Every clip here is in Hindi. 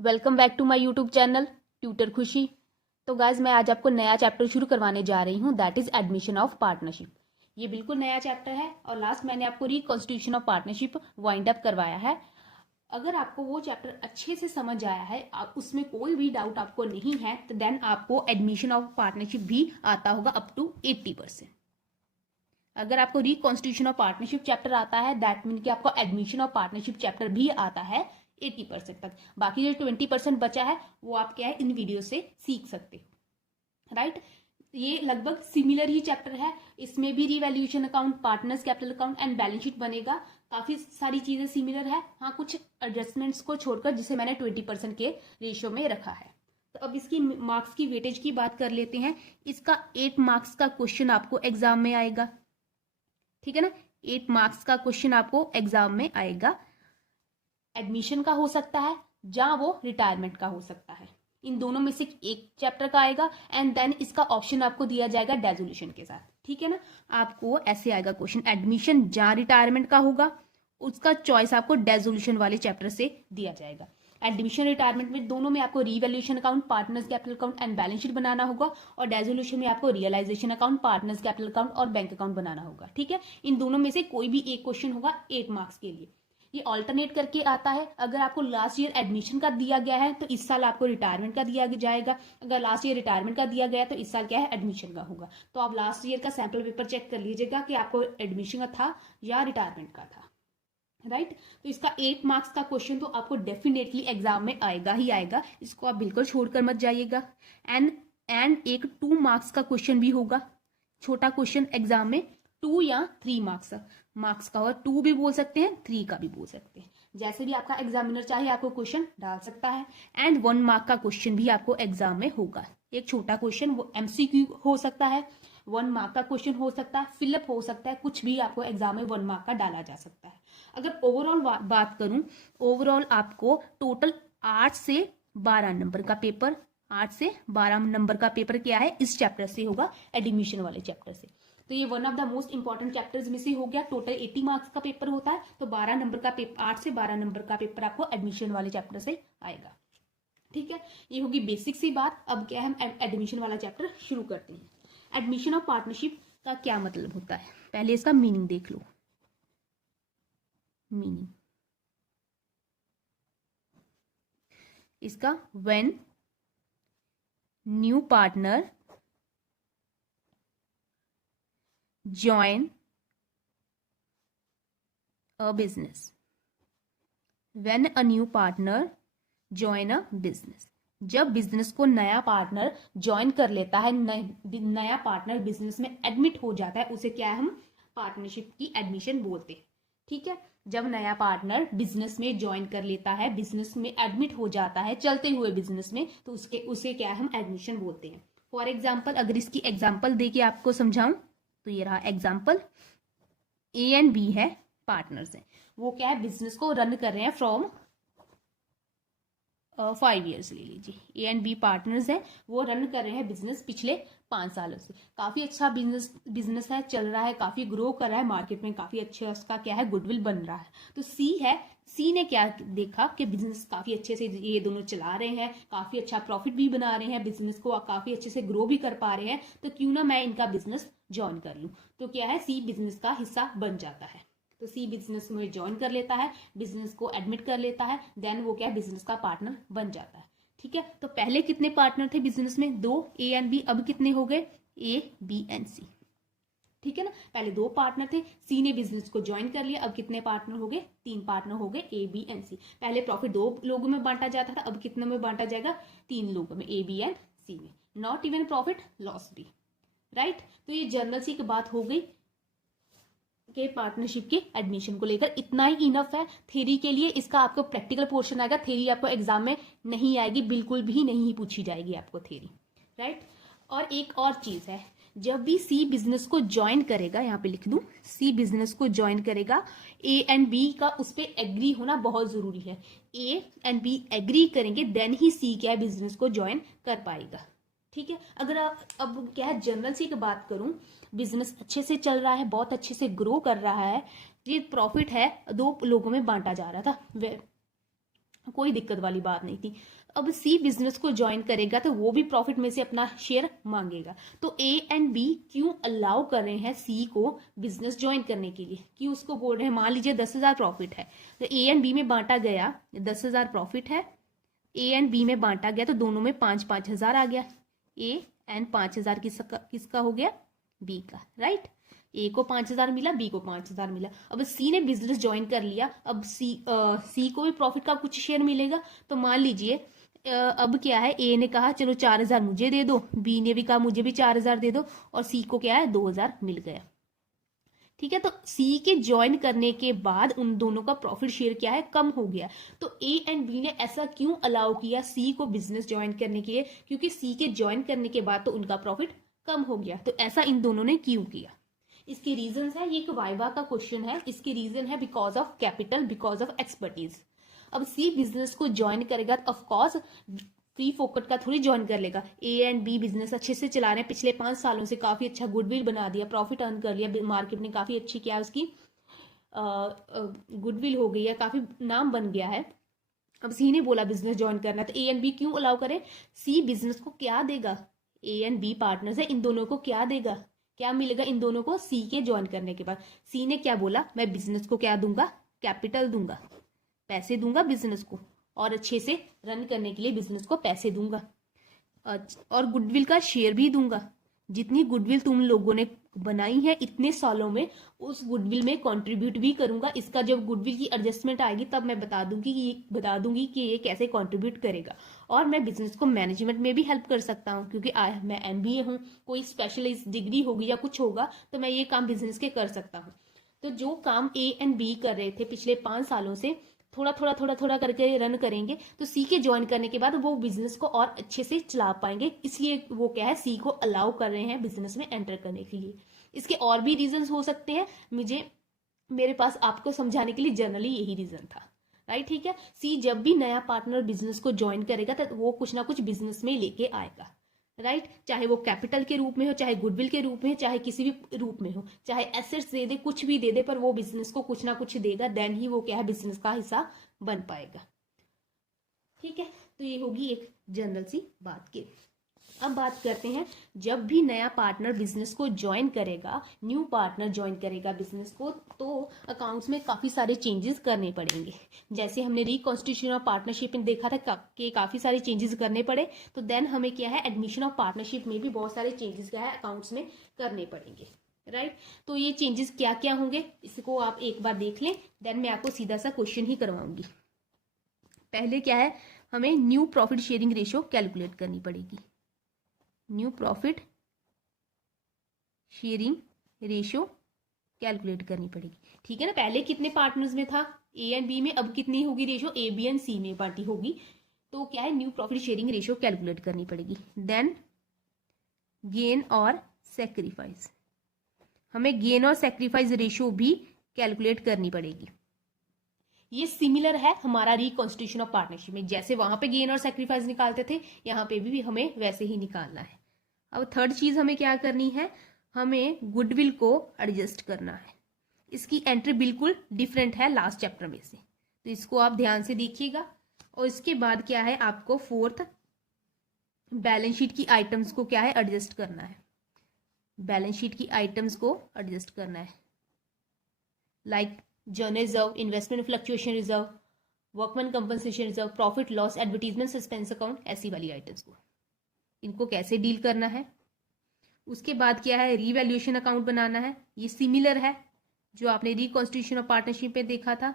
Welcome back to my YouTube channel tutor Khushi. तो गाइज मैं आज आपको नया चैप्टर शुरू करवाने जा रही हूँ, that is admission of partnership. ये बिल्कुल नया चैप्टर है और लास्ट मैंने आपको reconstitution of partnership wind up करवाया है। अगर आपको वो चैप्टर अच्छे से समझ आया है, आप उसमें कोई भी डाउट आपको नहीं है, तो देन आपको एडमिशन ऑफ पार्टनरशिप भी आता होगा अप टू 80%। अगर आपको रिकॉन्स्टिट्यूशन ऑफ पार्टनरशिप चैप्टर आता है, दैट मीन कि आपको एडमिशन ऑफ पार्टनरशिप चैप्टर भी आता है 80% तक। बाकी जो 20% बचा है वो आप क्या है इन वीडियो से सीख सकते हो, राइट। ये लगभग सिमिलर ही चैप्टर है। इसमें भी revaluation account, partners capital account and balance sheet बनेगा। काफी सारी चीजें सिमिलर है, हाँ कुछ एडजस्टमेंट्स को छोड़कर, जिसे मैंने 20% के रेशियो में रखा है। तो अब इसकी मार्क्स की वेटेज की बात कर लेते हैं। इसका 8 मार्क्स का क्वेश्चन आपको एग्जाम में आएगा, ठीक है ना। 8 मार्क्स का क्वेश्चन आपको एग्जाम में आएगा। एडमिशन का हो सकता है जहां वो रिटायरमेंट का हो सकता है। इन दोनों में से एक चैप्टर का आएगा एंड देन इसका ऑप्शन आपको दिया जाएगा डेजोल्यूशन के साथ, ठीक है ना। आपको ऐसे आएगा क्वेश्चन, एडमिशन जहां रिटायरमेंट का होगा उसका चॉइस आपको डेजोल्यूशन वाले चैप्टर से दिया जाएगा। एडमिशन रिटायरमेंट में दोनों में आपको revaluation account, partners capital account and balance sheet बनाना होगा, और डेजोल्यूशन में आपको realisation account, partners capital account और बैंक अकाउंट बनाना होगा, ठीक है। इन दोनों में से कोई भी एक क्वेश्चन होगा 8 मार्क्स के लिए। ये ऑल्टरनेट करके आता है। अगर आपको लास्ट ईयर एडमिशन का दिया गया है तो इस साल आपको रिटायरमेंट का दिया जाएगा। अगर लास्ट ईयर रिटायरमेंट का दिया गया है तो इस साल क्या है एडमिशन का होगा। तो आप लास्ट ईयर का सैंपल पेपर चेक कर लीजिएगा कि आपको एडमिशन का था या रिटायरमेंट का था, राइट। तो इसका 8 मार्क्स का क्वेश्चन तो आपको डेफिनेटली एग्जाम में आएगा ही आएगा, इसको आप बिल्कुल छोड़कर मत जाइएगा। एंड एक 2 मार्क्स का क्वेश्चन भी होगा, छोटा क्वेश्चन एग्जाम में 2 या 3 मार्क्स का, और 2 भी बोल सकते हैं 3 का भी बोल सकते हैं, जैसे भी आपका एग्जामिनर चाहे आपको क्वेश्चन डाल सकता है। एंड 1 मार्क का क्वेश्चन भी आपको एग्जाम में होगा। एक छोटा क्वेश्चन वो एमसीक्यू हो सकता है, 1 मार्क का क्वेश्चन हो सकता है, फिलअप हो सकता है, कुछ भी आपको एग्जाम में 1 मार्क का डाला जा सकता है। अगर ओवरऑल बात करूं, ओवरऑल आपको टोटल 8 से 12 नंबर का पेपर, 8 से 12 नंबर का पेपर क्या है इस चैप्टर से होगा, एडमिशन वाले चैप्टर से। तो ये one of the most important chapters में से हो गया। टोटल 80 मार्क्स का पेपर होता है, तो 12 नंबर का पेपर, 8 से 12 नंबर का पेपर आपको एडमिशन वाले चैप्टर से आएगा, ठीक है। ये होगी बेसिक सी बात। अब क्या है, हम एडमिशन वाला चैप्टर शुरू करते हैं। एडमिशन ऑफ पार्टनरशिप का क्या मतलब होता है, पहले इसका मीनिंग देख लो। मीनिंग इसका, when new partner join a business, when a new partner join a business, जब बिजनेस को नया पार्टनर ज्वाइन कर लेता है, नया पार्टनर बिजनेस में एडमिट हो जाता है, उसे क्या है हम पार्टनरशिप की एडमिशन बोलते हैं, ठीक है। जब नया पार्टनर बिजनेस में ज्वाइन कर लेता है, बिजनेस में एडमिट हो जाता है चलते हुए बिजनेस में, तो उसे क्या है हम एडमिशन बोलते हैं। फॉर एग्जाम्पल, अगर इसकी एग्जाम्पल दे के आपको समझाऊं तो ये रहा एग्जाम्पल। ए एंड बी है, पार्टनर्स हैं, वो क्या है बिजनेस को रन कर रहे हैं फ्रॉम 5 ईयर्स ले लीजिए। ए एंड बी पार्टनर्स हैं, वो रन कर रहे हैं बिजनेस पिछले 5 सालों से। काफी अच्छा बिजनेस है, चल रहा है, काफी ग्रो कर रहा है मार्केट में, काफी अच्छा उसका क्या है गुडविल बन रहा है। तो सी ने क्या देखा कि बिजनेस काफी अच्छे से ये दोनों चला रहे हैं, काफी अच्छा प्रॉफिट भी बना रहे हैं, बिजनेस को काफी अच्छे से ग्रो भी कर पा रहे हैं, तो क्यों ना मैं इनका बिजनेस ज्वाइन कर लूं। तो क्या है सी बिजनेस का हिस्सा बन जाता है। तो सी बिजनेस में ज्वाइन कर लेता है, बिजनेस को एडमिट कर लेता है, देन वो क्या है बिजनेस का पार्टनर बन जाता है, ठीक है। तो पहले कितने पार्टनर थे बिजनेस में, 2, ए एंड बी। अब कितने हो गए, ए बी एंड सी, ठीक है ना। पहले 2 पार्टनर थे, सी ने बिजनेस को ज्वाइन कर लिया, अब कितने पार्टनर हो गए, 3 पार्टनर हो गए, ए बी एंड सी। पहले प्रॉफिट 2 लोगों में बांटा जाता था, अब कितने में बांटा जाएगा, 3 लोगों में, ए बी एंड सी में। नॉट इवन प्रॉफिट लॉस भी, राइट। तो ये जनरल सी की बात हो गई के पार्टनरशिप के एडमिशन को लेकर। इतना ही इनफ है थ्योरी के लिए। इसका आपको प्रैक्टिकल पोर्शन आएगा, थ्योरी आपको एग्जाम में नहीं आएगी, बिल्कुल भी नहीं पूछी जाएगी आपको थ्योरी, राइट। और एक और चीज है, जब भी सी बिजनेस को ज्वाइन करेगा, यहाँ पे लिख दूं, सी बिजनेस को ज्वाइन करेगा, ए एंड बी का उस पर एग्री होना बहुत जरूरी है। ए एंड बी एग्री करेंगे देन ही सी क्या है बिजनेस को ज्वाइन कर पाएगा, ठीक है। अगर अब क्या है जनरल सी की बात करूं, बिजनेस अच्छे से चल रहा है, बहुत अच्छे से ग्रो कर रहा है, ये प्रॉफिट है 2 लोगों में बांटा जा रहा था, कोई दिक्कत वाली बात नहीं थी। अब सी बिजनेस को ज्वाइन करेगा तो वो भी प्रॉफिट में से अपना शेयर मांगेगा। तो ए एंड बी क्यों अलाउ कर रहे हैं सी को बिजनेस ज्वाइन करने के लिए, क्यों उसको बोल रहे हैं। मान लीजिए 10,000 प्रॉफिट है, तो ए एंड बी में बांटा गया, 10,000 प्रॉफिट है, ए एंड बी में बांटा गया, तो दोनों में 5,000 आ गया। ए एंड 5,000 किसका हो गया, बी का, राइट। ए को 5,000 मिला, बी को 5,000 मिला। अब सी ने बिजनेस ज्वाइन कर लिया, अब सी को भी प्रॉफिट का कुछ शेयर मिलेगा। तो मान लीजिए अब क्या है, ए ने कहा चलो 4,000 मुझे दे दो, बी ने भी कहा मुझे भी 4,000 दे दो, और सी को क्या है 2,000 मिल गया। ठीक है, तो सी के ज्वाइन करने के बाद उन दोनों का प्रॉफिट शेयर क्या है, कम हो गया। तो ए एंड बी ने ऐसा क्यों अलाउ किया सी को बिजनेस ज्वाइन करने के लिए, क्योंकि सी के ज्वाइन करने के बाद तो उनका प्रॉफिट कम हो गया। तो ऐसा इन दोनों ने क्यों किया, इसके रीजन है, ये एक वाइवा का क्वेश्चन है। इसके रीजन है because of capital, because of expertise. अब सी बिजनेस को ज्वाइन करेगा तो ऑफकोर्स फ्री फोकट का थोड़ी ज्वाइन कर लेगा। ए एंड बी बिजनेस अच्छे से चला रहे हैं, पिछले 5 सालों से काफी अच्छा गुडविल बना दिया, प्रॉफिट अर्न कर लिया, मार्केट ने काफी अच्छी क्या उसकी गुडविल हो गई है, काफी नाम बन गया है। अब सी ने बोला बिजनेस ज्वाइन करना, तो ए एंड बी क्यों अलाउ करे। सी बिजनेस को क्या देगा, ए एंड बी पार्टनर्स है, इन दोनों को क्या देगा, क्या मिलेगा इन दोनों को सी के ज्वाइन करने के बाद। सी ने क्या बोला, मैं बिजनेस को क्या दूंगा, कैपिटल दूंगा, पैसे दूंगा बिजनेस को, और अच्छे से रन करने के लिए बिजनेस को पैसे दूंगा, और गुडविल का शेयर भी दूंगा। जितनी गुडविल तुम लोगों ने बनाई है इतने सालों में, उस गुडविल में कंट्रीब्यूट भी करूंगा। इसका जब गुडविल की एडजस्टमेंट आएगी तब मैं बता दूंगी कि ये कैसे कंट्रीब्यूट करेगा। और मैं बिजनेस को मैनेजमेंट में भी हेल्प कर सकता हूँ, क्योंकि मैं एमबीए हूँ, कोई स्पेशलाइज डिग्री होगी या कुछ होगा तो मैं ये काम बिजनेस के कर सकता हूँ। तो जो काम ए एंड बी कर रहे थे पिछले 5 सालों से, थोड़ा करके रन करेंगे, तो सी के ज्वाइन करने के बाद वो बिजनेस को और अच्छे से चला पाएंगे। इसलिए वो क्या है, सी को अलाउ कर रहे हैं बिजनेस में एंटर करने के लिए। इसके और भी रीजंस हो सकते हैं, मेरे पास आपको समझाने के लिए जनरली यही रीजन था, राइट। ठीक है, सी जब भी नया पार्टनर बिजनेस को ज्वाइन करेगा तो वो कुछ ना कुछ बिजनेस में लेके आएगा, राइट। चाहे वो कैपिटल के रूप में हो, चाहे गुडविल के रूप में, चाहे किसी भी रूप में हो, चाहे एसेट्स दे दे, कुछ भी दे दे, पर वो बिजनेस को कुछ ना कुछ देगा, देन ही वो क्या है बिजनेस का हिस्सा बन पाएगा। ठीक है, तो ये होगी एक जनरल सी बात की। अब बात करते हैं, जब भी नया पार्टनर बिजनेस को ज्वाइन करेगा, न्यू पार्टनर ज्वाइन करेगा बिजनेस को, तो अकाउंट्स में काफी सारे चेंजेस करने पड़ेंगे। जैसे हमने रिकॉन्स्टिट्यूशन ऑफ पार्टनरशिप में देखा था कि काफी सारे चेंजेस करने पड़े, तो देन हमें क्या है एडमिशन ऑफ पार्टनरशिप में भी बहुत सारे चेंजेस क्या है अकाउंट्स में करने पड़ेंगे, राइट। तो ये चेंजेस क्या क्या होंगे इसको आप एक बार देख लें, देन मैं आपको सीधा सा क्वेश्चन ही करवाऊंगी। पहले क्या है, हमें new profit sharing ratio calculate करनी पड़ेगी। New profit sharing ratio calculate करनी पड़ेगी। ठीक है ना, पहले कितने पार्टनर्स में था, ए एंड बी में, अब कितनी होगी रेशियो, ए बी एंड सी में बांटी होगी। तो क्या है, new profit sharing ratio calculate करनी पड़ेगी। देन गेन और सेक्रीफाइस, हमें गेन और सेक्रीफाइस रेशियो भी कैलकुलेट करनी पड़ेगी। ये सिमिलर है हमारा रिकॉन्स्टिट्यूशन ऑफ पार्टनरशिप में, जैसे वहां पे गेन और सेक्रीफाइस निकालते थे, यहाँ पे भी हमें वैसे ही निकालना है। अब थर्ड चीज हमें क्या करनी है, हमें गुडविल को एडजस्ट करना है। इसकी एंट्री बिल्कुल डिफरेंट है लास्ट चैप्टर में से, तो इसको आप ध्यान से देखिएगा। और इसके बाद क्या है, आपको फोर्थ बैलेंस शीट की आइटम्स को क्या है एडजस्ट करना है। बैलेंस शीट की आइटम्स को एडजस्ट करना है, like journal reserve, investment fluctuation reserve, workman compensation reserve, profit loss, advertisement suspense account, ऐसी वाली आइटम्स को, इनको कैसे डील करना है। उसके बाद क्या है, रीवैल्यूएशन अकाउंट बनाना है। ये सिमिलर है जो आपने रिकॉन्स्टिट्यूशन ऑफ पार्टनरशिप पे देखा था,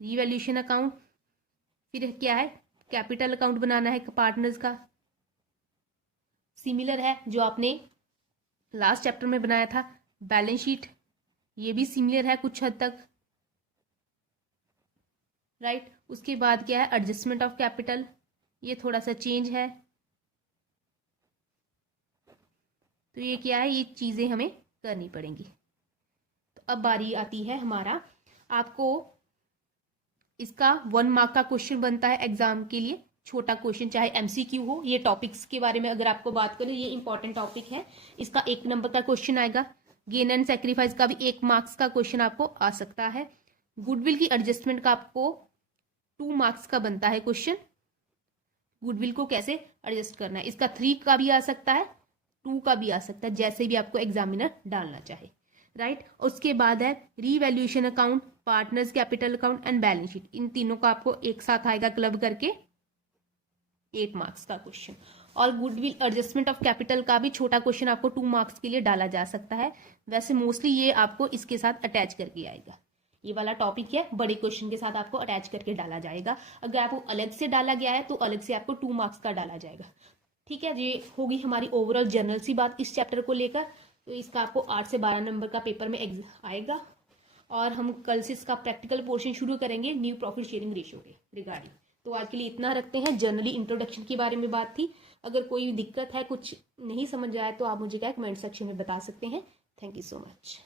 रीवैल्यूएशन अकाउंट। फिर क्या है, कैपिटल अकाउंट बनाना है पार्टनर्स का, सिमिलर है जो आपने लास्ट चैप्टर में बनाया था। बैलेंस शीट, ये भी सिमिलर है कुछ हद तक, राइट। उसके बाद क्या है, एडजस्टमेंट ऑफ कैपिटल, ये थोड़ा सा चेंज है। तो ये क्या है, ये चीजें हमें करनी पड़ेंगी। तो अब बारी आती है हमारा, आपको इसका 1 मार्क का क्वेश्चन बनता है एग्जाम के लिए, छोटा क्वेश्चन, चाहे एमसीक्यू हो। ये टॉपिक्स के बारे में अगर आपको बात करें, ये इंपॉर्टेंट टॉपिक है, इसका 1 नंबर का क्वेश्चन आएगा। गेन एंड सेक्रीफाइस का भी 1 मार्क्स का क्वेश्चन आपको आ सकता है। गुडविल की एडजस्टमेंट का आपको 2 मार्क्स का बनता है क्वेश्चन। गुडविल को कैसे एडजस्ट करना है, इसका 3 का भी आ सकता है, 2 का भी आ सकता है, जैसे भी आपको एग्जामिनर डालना चाहे, राइट। उसके बाद है revaluation account, partners capital account and balance sheet. इन तीनों का आपको एक साथ आएगा क्लब करके 8 मार्क्स का क्वेश्चन। और गुडविल एडजस्टमेंट ऑफ कैपिटल का भी छोटा क्वेश्चन आपको 2 मार्क्स के लिए डाला जा सकता है। वैसे मोस्टली ये आपको इसके साथ अटैच करके आएगा, ये वाला टॉपिक है बड़े क्वेश्चन के साथ आपको अटैच करके डाला जाएगा। अगर आपको अलग से डाला गया है तो अलग से आपको 2 मार्क्स का डाला जाएगा, ठीक है। ये होगी हमारी ओवरऑल जनरल सी बात इस चैप्टर को लेकर। तो इसका आपको 8 से 12 नंबर का पेपर में आएगा। और हम कल से इसका प्रैक्टिकल पोर्शन शुरू करेंगे न्यू प्रॉफिट शेयरिंग रेशियो के रिगार्डिंग। तो आज के लिए इतना रखते हैं। जनरली इंट्रोडक्शन के बारे में बात थी। अगर कोई दिक्कत है, कुछ नहीं समझ आया, तो आप मुझे क्या कमेंट सेक्शन में बता सकते हैं। Thank you so much.